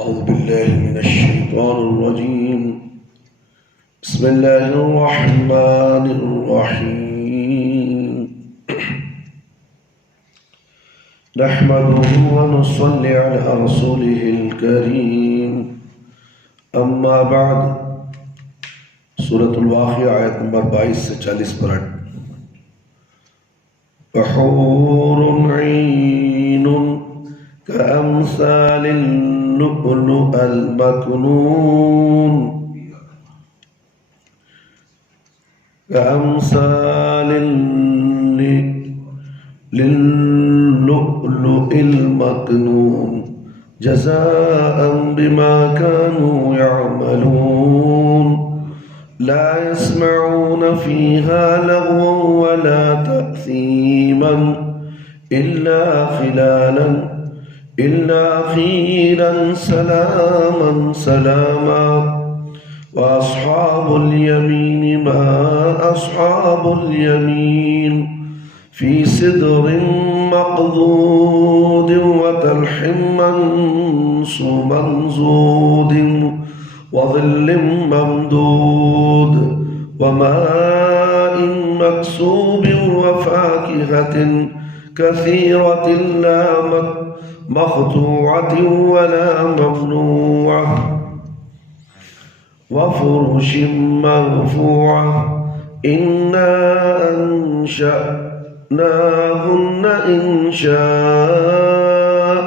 أعوذ بالله من الشيطان الرجيم. بسم الله الرحمن الرحيم. نحمده ونصلي على رسوله الكريم. أما بعد. سورة الواقعہ آیت نمبر 22 سے 40 پر وحور عين كأمثال اللؤلؤ المكنون كأمثال اللؤلؤ المكنون جزاء بما كانوا يعملون لا يسمعون فيها لغوا ولا تأثيما إلا قيلا سلاما سلاما. وأصحاب اليمين ما أصحاب اليمين في سدر مقضود وطلح منضود وظل ممدود وماء مكسوب وفاكهة كثيرة لا مقطوعة ولا ممنوعة وفرش مرفوعة إنا أنشأناهن إنشاء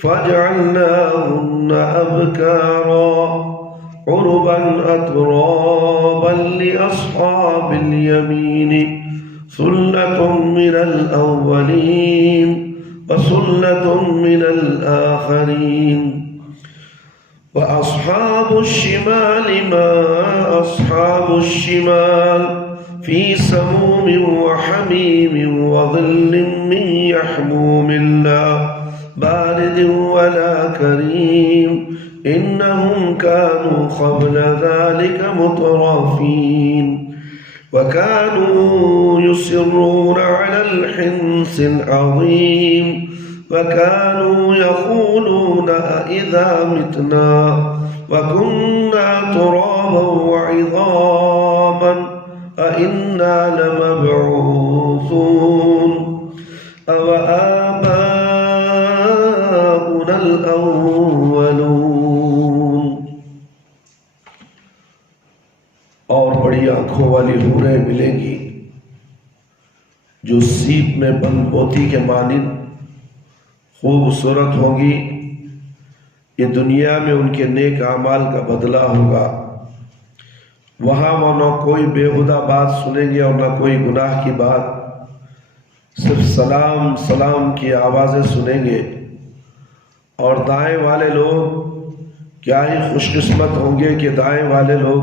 فجعلناهن أبكارا عربا أترابا لأصحاب اليمين ثلة من الأولين وثلة من الآخرين. وأصحاب الشمال ما أصحاب الشمال في سموم وحميم وظل من يحموم لا بارد ولا كريم إنهم كانوا قبل ذلك مترفين وكانوا يصرون على الحنث العظيم وكانوا يقولون أإذا متنا وكنا ترابا وعظاما أإنا لمبعوثون أوآباؤنا الأولون. اور بڑی آنکھوں والی حوریں ملیں گی جو سیپ میں بند موتی کے مانند خوبصورت ہوں گی. یہ دنیا میں ان کے نیک اعمال کا بدلہ ہوگا. وہاں وہ نہ کوئی بےہودہ بات سنیں گے اور نہ کوئی گناہ کی بات، صرف سلام سلام کی آوازیں سنیں گے. اور دائیں والے لوگ کیا ہی خوش قسمت ہوں گے کہ دائیں والے لوگ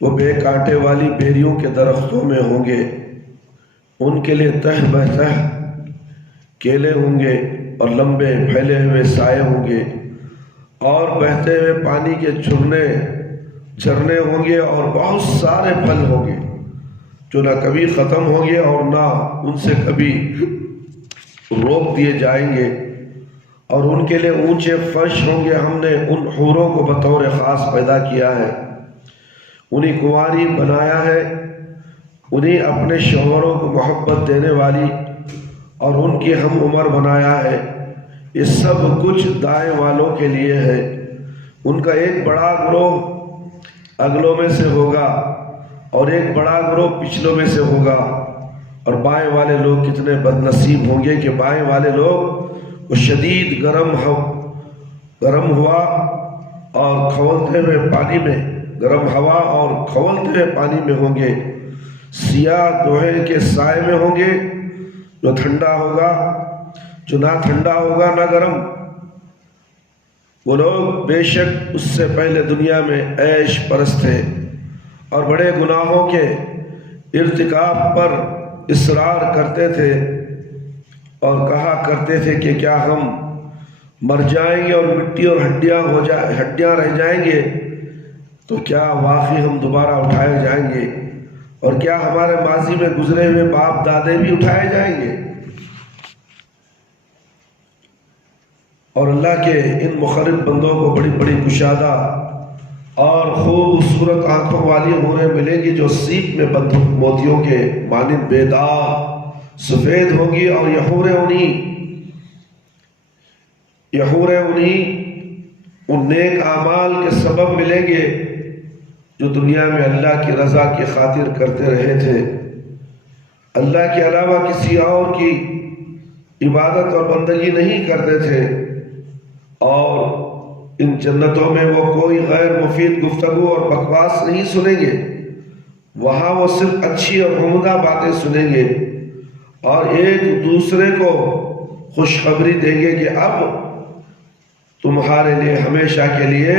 وہ بے کانٹے والی بیریوں کے درختوں میں ہوں گے. ان کے لیے تہ بہ کیلے ہوں گے اور لمبے پھیلے ہوئے سائے ہوں گے اور بہتے ہوئے پانی کے جھرنے ہوں گے اور بہت سارے پھل ہوں گے جو نہ کبھی ختم ہوں گے اور نہ ان سے کبھی روک دیے جائیں گے. اور ان کے لیے اونچے فرش ہوں گے. ہم نے ان حوروں کو بطور خاص پیدا کیا ہے، انہیں کنواری بنایا ہے، انہیں اپنے شوہروں کو محبت دینے والی اور ان کی ہم عمر بنایا ہے. یہ سب کچھ دائیں والوں کے لیے ہے. ان کا ایک بڑا گروہ اگلوں میں سے ہوگا اور ایک بڑا گروہ پچھلوں میں سے ہوگا. اور بائیں والے لوگ کتنے بد نصیب ہوں گے کہ بائیں والے لوگ وہ شدید گرم ہوا اور کھولتے ہوئے پانی میں گرم ہوا اور کھولتے ہوئے پانی میں ہوں گے. سیاہ دوہے کے سائے میں ہوں گے جو ٹھنڈا ہوگا، جو نہ ٹھنڈا ہوگا نہ گرم. وہ لوگ بے شک اس سے پہلے دنیا میں عیش پرست تھے اور بڑے گناہوں کے ارتکاب پر اصرار کرتے تھے اور کہا کرتے تھے کہ کیا ہم مر جائیں گے اور مٹی اور ہڈیاں رہ جائیں گے تو کیا واقعی ہم دوبارہ اٹھائے جائیں گے؟ اور کیا ہمارے ماضی میں گزرے ہوئے باپ دادے بھی اٹھائے جائیں گے؟ اور اللہ کے ان مخرب بندوں کو بڑی بڑی کشادہ اور خوبصورت آنکھوں والی حوریں ملیں گی جو سیپ میں بند موتیوں کے مانند بے داغ سفید ہوں گی، اور یہ حوریں انہیں ان نیک اعمال کے سبب ملیں گے جو دنیا میں اللہ کی رضا کی خاطر کرتے رہے تھے، اللہ کے علاوہ کسی اور کی عبادت اور بندگی نہیں کرتے تھے، اور ان جنتوں میں وہ کوئی غیر مفید گفتگو اور بکواس نہیں سنیں گے، وہاں وہ صرف اچھی اور عمدہ باتیں سنیں گے اور ایک دوسرے کو خوشخبری دیں گے کہ اب تمہارے لیے ہمیشہ کے لیے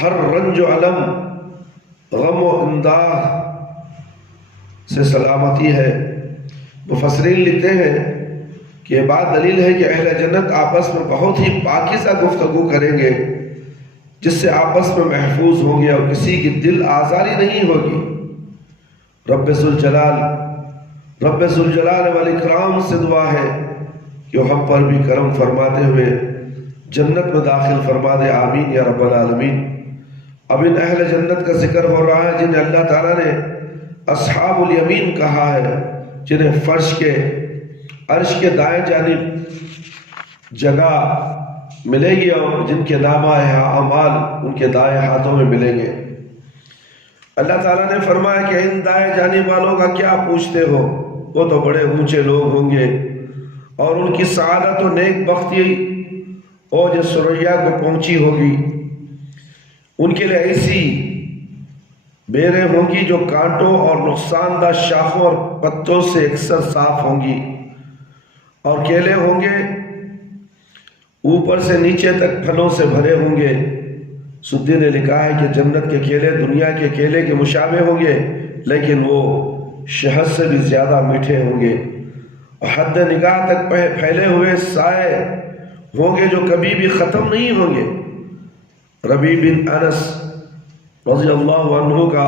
ہر رنج و علم، غم و انداز سے سلامتی ہے۔ مفسرین لکھتے ہیں کہ یہ بات دلیل ہے کہ اہل جنت آپس میں بہت ہی پاکیزہ گفتگو کریں گے جس سے آپس میں محفوظ ہوں گے اور کسی کی دل آزاری نہیں ہوگی۔ رب ذوالجلال والاکرام سے دعا ہے کہ وہ ہم پر بھی کرم فرماتے ہوئے جنت میں داخل فرما دے، آمین یا رب العالمین۔ اب ان اہل جنت کا ذکر ہو رہا ہے جنہیں اللہ تعالیٰ نے اصحاب الیمین کہا ہے، جنہیں عرش کے دائیں جانب جگہ ملے گی اور جن کے نامہ اعمال ان کے دائیں ہاتھوں میں ملیں گے۔ اللہ تعالیٰ نے فرمایا کہ ان دائیں جانب والوں کا کیا پوچھتے ہو، وہ تو بڑے اونچے لوگ ہوں گے اور ان کی سعادت و نیک بختی اوج ثریا کو پہنچی ہوگی۔ ان کے لیے ایسی بیریں ہوں گی جو کانٹوں اور نقصان دہ شاخوں اور پتوں سے اکثر صاف ہوں گی، اور کیلے ہوں گے اوپر سے نیچے تک پھلوں سے بھرے ہوں گے۔ سدی نے لکھا ہے کہ جنت کے کیلے دنیا کے کیلے کے مشابہ ہوں گے، لیکن وہ شہد سے بھی زیادہ میٹھے ہوں گے، اور حد نگاہ تک پھیلے ہوئے سائے ہوں گے جو کبھی بھی ختم نہیں ہوں گے۔ ربیع بن انس رضی اللہ عنہ کا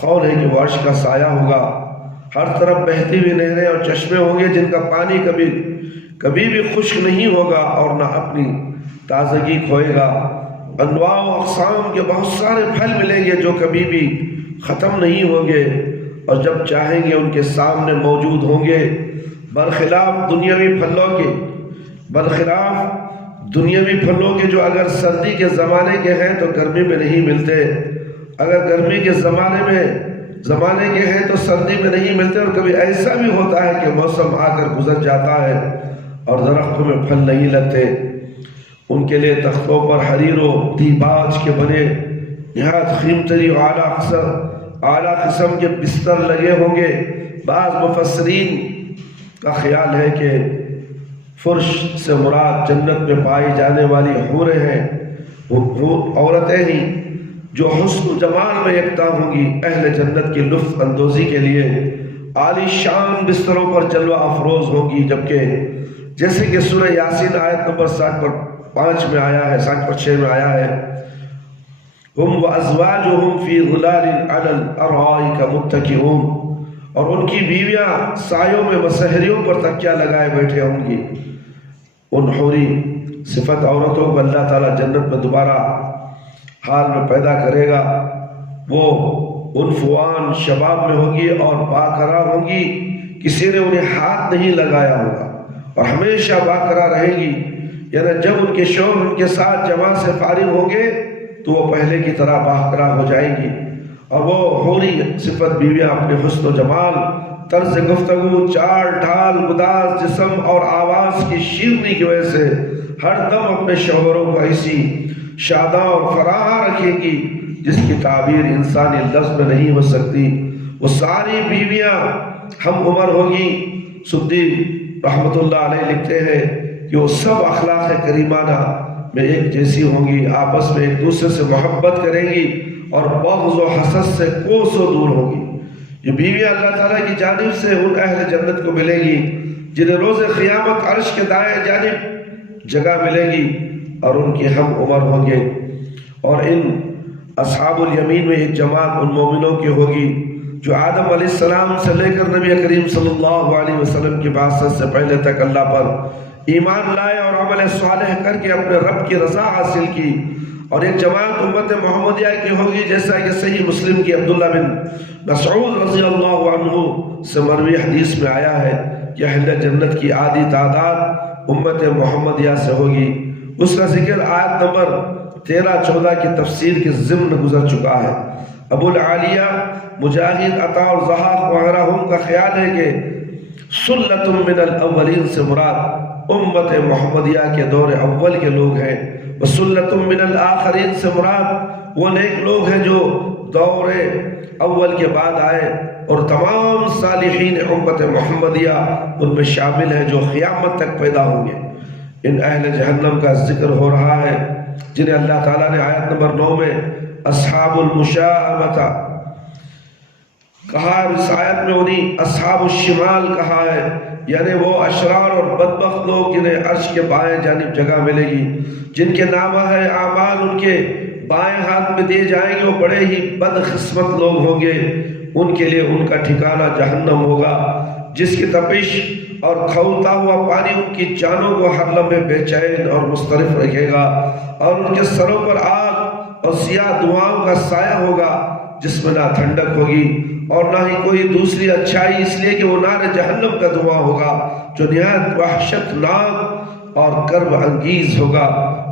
قول ہے کہ وہ عرش کا سایہ ہوگا، ہر طرف بہتی ہوئی نہریں اور چشمے ہوں گے جن کا پانی کبھی بھی خشک نہیں ہوگا اور نہ اپنی تازگی کھوئے گا۔ انواع و اقسام کے بہت سارے پھل ملیں گے جو کبھی بھی ختم نہیں ہوں گے، اور جب چاہیں گے ان کے سامنے موجود ہوں گے، برخلاف دنیاوی پھلوں کے جو اگر سردی کے زمانے کے ہیں تو گرمی میں نہیں ملتے، اگر گرمی کے زمانے کے ہیں تو سردی میں نہیں ملتے، اور کبھی ایسا بھی ہوتا ہے کہ موسم آ کر گزر جاتا ہے اور درختوں میں پھل نہیں لگتے۔ ان کے لیے تختوں پر حریر و دیباج کے بنے نہایت قیمتی اعلیٰ قسم کے بستر لگے ہوں گے۔ بعض مفسرین کا خیال ہے کہ فرش سے مراد جنت میں پائی جانے والی حوریں ہیں، وہ عورتیں ہی جو حسن و جمال میں یکتا ہوں گی، اہل جنت کی لطف اندوزی کے لیے عالی شان بستروں پر جلوہ افروز ہوں گی، جبکہ جیسے کہ سورہ یاسین آیت نمبر 60 میں آیا ہے، 60 میں آیا ہے، ہم وازواجہم فی ظلال علی الارائک متکئون، اور ان کی بیویاں سایوں میں مسہریوں پر تکیہ لگائے بیٹھے ہوں گی۔ ان حوری صفت عورتوں کو اللہ تعالیٰ جنت میں دوبارہ حال میں پیدا کرے گا، وہ عنفوان شباب میں ہوگی اور باقرار ہوں گی، کسی نے انہیں ہاتھ نہیں لگایا ہوگا، اور ہمیشہ باقرار رہیں گی، یعنی جب ان کے شوہر ان کے ساتھ جماع سے فارغ ہوں گے تو وہ پہلے کی طرح باقرار ہو جائیں گی، اور وہ حوری صفت بیویاں اپنے حسن و جمال، طرز گفتگو، چال ڈھال، گداز جسم اور آواز کی شیرنی کی وجہ سے ہر دم اپنے شوہروں کو ایسی شاداں اور فراہ رکھے گی جس کی تعبیر انسانی لفظ میں نہیں ہو سکتی۔ وہ ساری بیویاں ہم عمر ہوگی۔ سدی رحمت اللہ علیہ لکھتے ہیں کہ وہ سب اخلاق کریمانہ میں ایک جیسی ہوں گی، آپس میں ایک دوسرے سے محبت کریں گی اور بغض و حسد سے کوسوں دور ہوں گی۔ یہ بیویاں اللہ تعالیٰ کی جانب سے ان اہل جنت کو ملے گی جنہیں روز قیامت عرش کے دائیں جانب جگہ ملے گی اور ان کی ہم عمر ہوں گے، اور ان اصحاب الیمین میں ایک جماعت ان مومنوں کی ہوگی جو آدم علیہ السلام سے لے کر نبی کریم صلی اللہ علیہ وسلم کی بعثت سے پہلے تک اللہ پر ایمان لائے اور عمل صالح کر کے اپنے رب کی رضا حاصل کی، اور ایک جماعت امت محمدیہ کی ہوگی جیسا کہ صحیح مسلم کی عبداللہ بن مسعود رضی اللہ عنہ سے مروی حدیث میں آیا ہے کہ اہل جنت کی آدھی تعداد امت محمدیہ سے ہوگی۔ اس کا ذکر آیت نمبر 13-14 کی تفسیر کے ضمن گزر چکا ہے۔ ابو العالیہ، مجاہد، عطا اور ضحاک وغیرہ کا خیال ہے کہ سلۃ من الاولین سے مراد امت محمدیہ کے دور اول کے لوگ ہیں، وسلۃ من الآخرین سے مراد وہ نیک لوگ ہیں جو دور اول کے بعد آئے، اور تمام صالحین امت محمدیہ ان میں شامل ہیں جو قیامت تک پیدا ہوں گے۔ ان اہل جہنم کا ذکر ہو رہا ہے جنہیں اللہ تعالیٰ نے آیت نمبر 9 میں اصحاب المشاءمۃ کہا، اس آیت میں انہیں اصحاب الشمال کہا ہے، یعنی وہ اشرار اور بدبخت لوگ جنہیں عرش کے بائیں جانب جگہ ملے گی، جن کے نامہ ہے اعمال ان کے بائیں ہاتھ میں دیے جائیں گے، وہ بڑے ہی بدقسمت لوگ ہوں گے، ان کے لیے ان کا ٹھکانہ جہنم ہوگا، جس کی تپش اور کھولتا ہوا پانی ان کی جانوں کو ہر لمحے بے چین اور مضطرب رکھے گا، اور ان کے سروں پر آگ اور سیاہ دھواؤں کا سایہ ہوگا جس میں نہ ٹھنڈک ہوگی اور نہ ہی کوئی دوسری اچھائی، اس لیے کہ وہ نار جہنم کا دھواں ہوگا جو نہایت وحشت ناک اور کرب انگیز ہوگا۔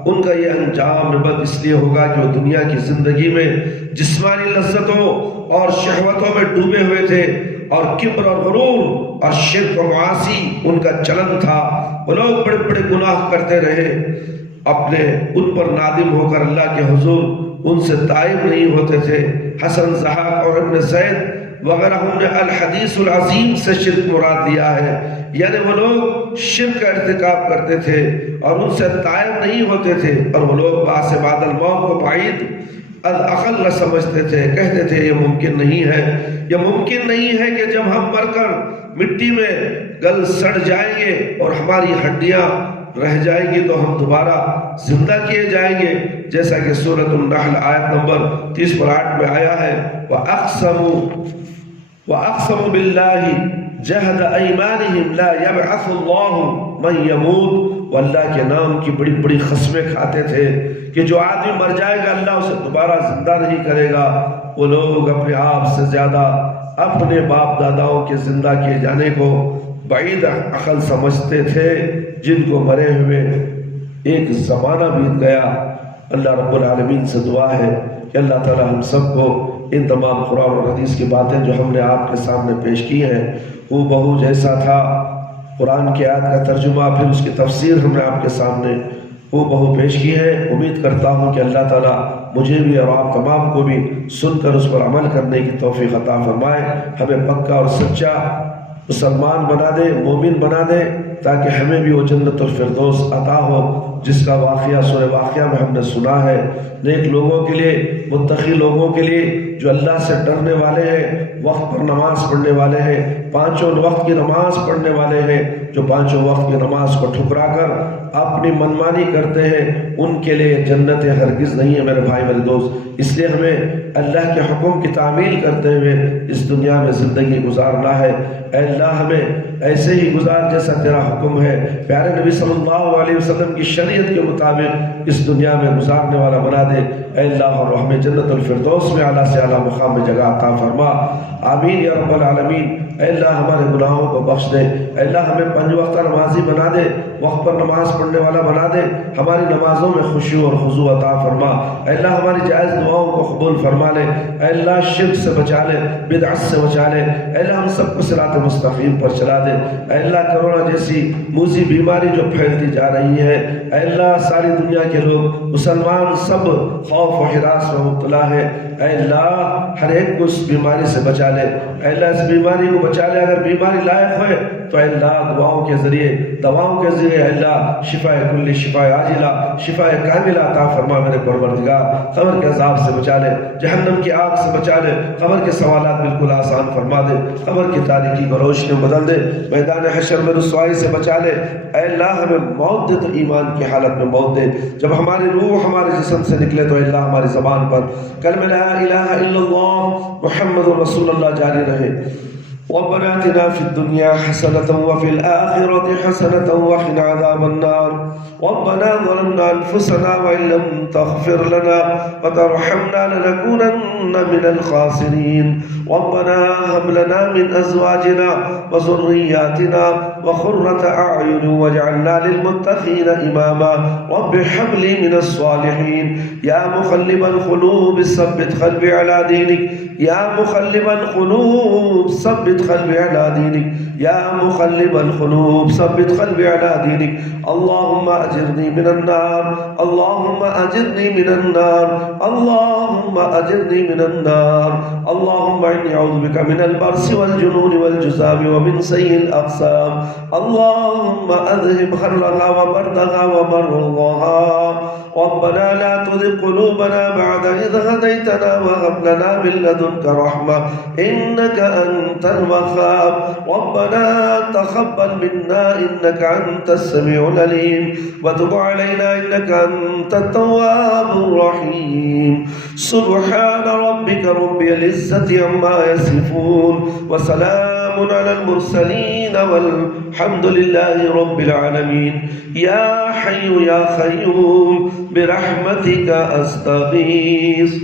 ان کا یہ انجام بد اس لیے ہوگا کہ وہ دنیا کی زندگی میں جسمانی لذتوں اور شہوتوں میں ڈوبے ہوئے تھے، اور کبر اور غرور اور شرک و معاصی ان کا چلن تھا۔ وہ لوگ بڑے بڑے گناہ کرتے رہے، اپنے ان پر نادم ہو کر اللہ کے حضور ان سے تائب نہیں ہوتے تھے۔ حسن ضحاک اور ابن زید وغیرہ نے الحدیث العظیم سے شرک مراد لیا ہے، یعنی وہ لوگ شرک کا ارتکاب کرتے تھے اور ان سے تائب نہیں ہوتے تھے، اور وہ لوگ باس بعد الموت کو بعید العقل نہ سمجھتے تھے، کہتے تھے یہ ممکن نہیں ہے، یہ ممکن نہیں ہے کہ جب ہم مر کر مٹی میں گل سڑ جائیں گے اور ہماری ہڈیاں رہ جائیں گی تو ہم دوبارہ زندہ کیے جائیں گے، جیسا کہ سورۃ النحل آیت نمبر 30-8 میں آیا ہے، وَأَقْسَمُوا بِاللَّهِ جَهْدَ أَيْمَانِهِمْ لَا يَبْعَثُ اللَّهُ مَنْ يَمُوتُ، وہ اللہ کے نام کی بڑی بڑی قسمیں کھاتے تھے کہ جو آدمی مر جائے گا اللہ اسے دوبارہ زندہ نہیں کرے گا۔ وہ لوگ اپنے آپ سے زیادہ اپنے باپ داداؤں کے زندہ کیے جانے کو بعید عقل سمجھتے تھے، جن کو مرے ہوئے ایک زمانہ بیت گیا۔ اللہ رب العالمین سے دعا ہے کہ اللہ تعالی ہم سب کو ان تمام قرآن اور حدیث کی باتیں جو ہم نے آپ کے سامنے پیش کی ہیں وہ بہو جیسا تھا قرآن کی آیت کا ترجمہ پھر اس کی تفسیر ہم نے آپ کے سامنے وہ بہو پیش کی ہے۔ امید کرتا ہوں کہ اللہ تعالیٰ مجھے بھی اور آپ تمام کو بھی سن کر اس پر عمل کرنے کی توفیق عطا فرمائے، ہمیں پکا اور سچا مسلمان بنا دے، مومن بنا دے، تاکہ ہمیں بھی وہ جنت الفردوس عطا ہو جس کا واقعہ سورہ واقعہ میں ہم نے سنا ہے۔ نیک لوگوں کے لیے، متقی لوگوں کے لیے جو اللہ سے ڈرنے والے ہیں، وقت پر نماز پڑھنے والے ہیں، پانچوں وقت کی نماز پڑھنے والے ہیں، جو پانچوں وقت کی نماز کو ٹھکرا کر اپنی منمانی کرتے ہیں، ان کے لیے جنت ہرگز نہیں ہے میرے بھائی میرے دوست۔ اس لیے ہمیں اللہ کے حکم کی تعمیل کرتے ہوئے اس دنیا میں زندگی گزارنا ہے۔ اے اللہ ہمیں ایسے ہی گزار جیسا تیرا حکم ہے، پیارے نبی صلی اللہ علیہ وسلم کی شریعت کے مطابق اس دنیا میں گزارنے والا بنا دے۔ اے اللہ اور ہمیں جنت الفردوس میں اعلیٰ سے اعلیٰ مقام میں جگہ عطا فرما، آمین یا رب العالمین۔ اے اللہ ہمارے گناہوں کو بخش دے، اے اللہ ہمیں 5 وقتہ نمازی بنا دے، وقت پر نماز پڑھنے والا بنا دے، ہماری نمازوں میں خشوع اور خضوع عطا فرما۔ اے اللہ ہماری جائز دعاؤں کو قبول فرما لے، اے اللہ شرک سے بچا لے، بدعت سے بچا لے، اے اللہ ہم سب کو صراط مستقیم پر چلا دے۔ اے اللہ کرونا جیسی موذی بیماری جو پھیلتی جا رہی ہے، اے اللہ ساری دنیا کے لوگ مسلمان سب خوف و ہراس میں مبتلا ہے، اے اللہ ہر ایک کو اس بیماری سے بچا لے، اے اللہ اس بیماری کو بچا لے، اگر بیماری لائق ہوئے تو اے اللہ دعاؤں کے ذریعے دواؤں کے ذریعے اے اللہ شفا کلی، شفا عاجلہ، شفا کاملہ عطا فرما میرے پروردگار۔ قبر کے عذاب سے بچا لے، جہنم کی آگ سے بچا لے، قبر کے سوالات بالکل آسان فرما دے، قبر کی تاریکی کو روشنی بدل دے، میدان حشر میں رسوائی سے بچا لے۔ اے اللہ ہمیں موت دے تو ایمان کی حالت میں موت دے، جب ہماری روح ہمارے جسم سے نکلے تو اے اللہ ہماری زبان پر کلمہ لا الہ الا اللہ محمد رسول اللہ جاری رہے۔ ربنا آتنا في الدنيا حسنة وفي الآخرة حسنة وقنا عذاب النار ربنا ظلمنا أنفسنا وإن لم تغفر لنا وترحمنا لنكونن من الخاسرين ربنا هب لنا من أزواجنا وذرياتنا وقرة أعين واجعلنا للمتقين إماما رب هب لي من الصالحين يا مقلب القلوب ثبت قلبي على دينك يا مقلب القلوب ثبت قلبي على دينك يا مقلب القلوب ثبت قلبي على دينك اللهم أجرني من النار اللهم أجرني من النار اللهم أجرني من النار اللهم إني أعوذ بك من البرص والجنون والجذام ومن سيء الأقسام اللهم أذهب خرها وبردها ومرضها ربنا لا تزغ قلوبنا بعد إذ هديتنا وهب لنا من لدنك رحمة إنك أنت الوهاب ربنا تقبل منا إنك أنت السميع العليم وتب علينا إنك أنت التواب الرحيم سبحان ربك رب العزة عما يصفون وسلام على المرسلين والحمد لله رب العالمين يا حي يا قيوم برحمتك أستغيث